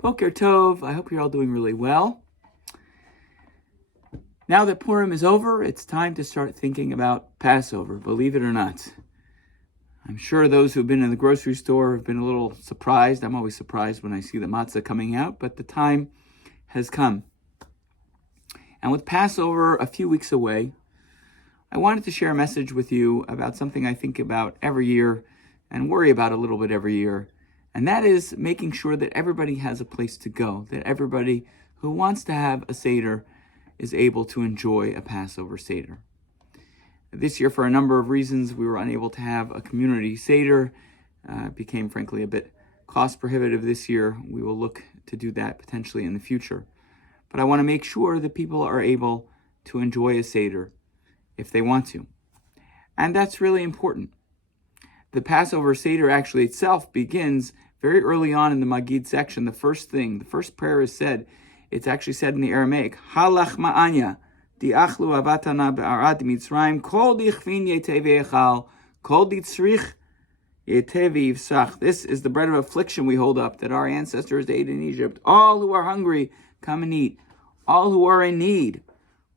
Boker Tov, I hope you're all doing really well. Now that Purim is over, it's time to start thinking about Passover, believe it or not. I'm sure those who've been in the grocery store have been a little surprised. I'm always surprised when I see the matzah coming out, but the time has come. And with Passover a few weeks away, I wanted to share a message with you about something I think about every year and worry about a little bit every year. And that is making sure that everybody has a place to go, that everybody who wants to have a Seder is able to enjoy a Passover Seder. This year, for a number of reasons, we were unable to have a community Seder. It became, frankly, a bit cost prohibitive this year. We will look to do that potentially in the future. But I want to make sure that people are able to enjoy a Seder if they want to. And that's really important. The Passover Seder actually itself begins very early on in the Magid section. The first prayer is said. It's actually said in the Aramaic, Halach ma'anya, di'achlu avatana be'arad mitzrayim, kol dichvin yetev echal, kol ditzrich yetev yivsach. This is the bread of affliction we hold up, that our ancestors ate in Egypt. All who are hungry, come and eat. All who are in need,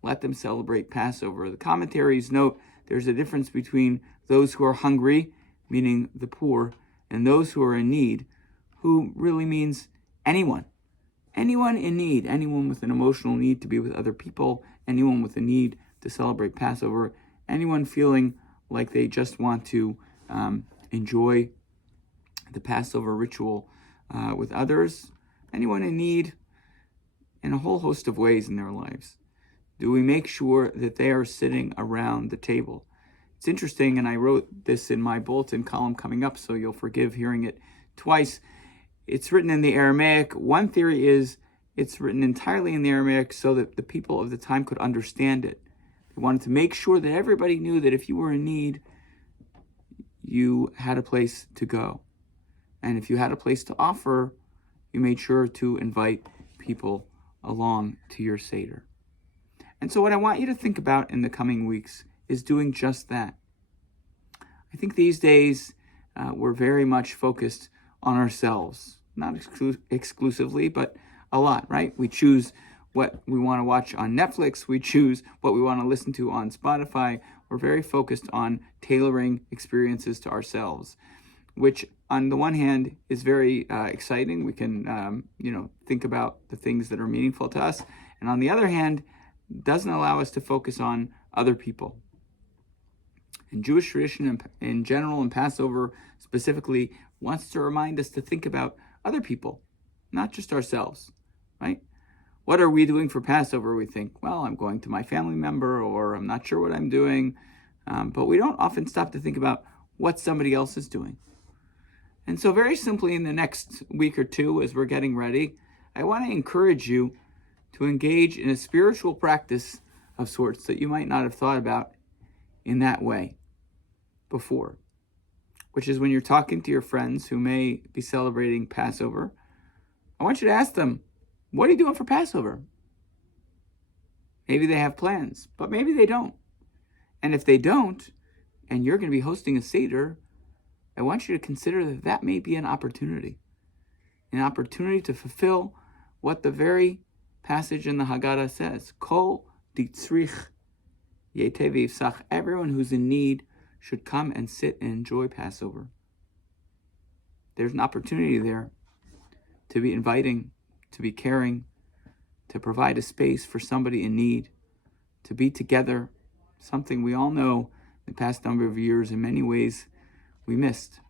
let them celebrate Passover. The commentaries note there's a difference between those who are hungry, meaning the poor, and those who are in need, who really means anyone. Anyone in need, anyone with an emotional need to be with other people, anyone with a need to celebrate Passover, anyone feeling like they just want to enjoy the Passover ritual with others, anyone in need in a whole host of ways in their lives. Do we make sure that they are sitting around the table? It's interesting, and I wrote this in my bulletin column coming up, so you'll forgive hearing it twice. It's written in the Aramaic. One theory is it's written entirely in the Aramaic so that the people of the time could understand it. They wanted to make sure that everybody knew that if you were in need, you had a place to go. And if you had a place to offer, you made sure to invite people along to your Seder. And so what I want you to think about in the coming weeks is doing just that. I think these days we're very much focused on ourselves, not exclusively, but a lot, right? We choose what we want to watch on Netflix. We choose what we want to listen to on Spotify. We're very focused on tailoring experiences to ourselves, which on the one hand is very exciting. We can, think about the things that are meaningful to us. And on the other hand, doesn't allow us to focus on other people. And Jewish tradition in general, and Passover specifically, wants to remind us to think about other people, not just ourselves, right? What are we doing for Passover? We think, well, I'm going to my family member, or I'm not sure what I'm doing. But we don't often stop to think about what somebody else is doing. And so very simply, in the next week or two, as we're getting ready, I want to encourage you to engage in a spiritual practice of sorts that you might not have thought about in that way before, which is when you're talking to your friends who may be celebrating Passover, I want you to ask them, what are you doing for Passover? Maybe they have plans, but maybe they don't. And if they don't, and you're going to be hosting a Seder, I want you to consider that that may be an opportunity to fulfill what the very passage in the Haggadah says, Kol ditzrich yetev yifsach. Everyone who's in need should come and sit and enjoy Passover. There's an opportunity there to be inviting, to be caring, to provide a space for somebody in need, to be together, something we all know the past number of years in many ways we missed.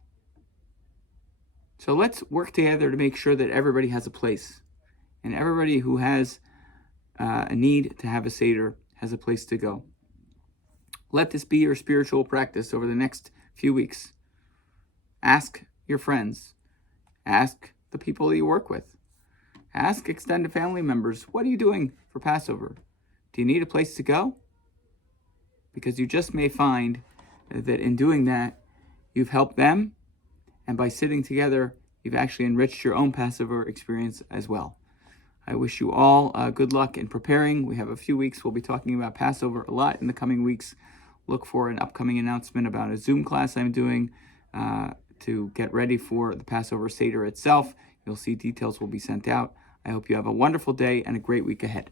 So let's work together to make sure that everybody has a place, and everybody who has a need to have a Seder has a place to go. Let this be your spiritual practice over the next few weeks. Ask your friends. Ask the people that you work with. Ask extended family members, what are you doing for Passover? Do you need a place to go? Because you just may find that in doing that, you've helped them, and by sitting together, you've actually enriched your own Passover experience as well. I wish you all good luck in preparing. We have a few weeks. We'll be talking about Passover a lot in the coming weeks. Look for an upcoming announcement about a Zoom class I'm doing to get ready for the Passover Seder itself. You'll see details will be sent out. I hope you have a wonderful day and a great week ahead.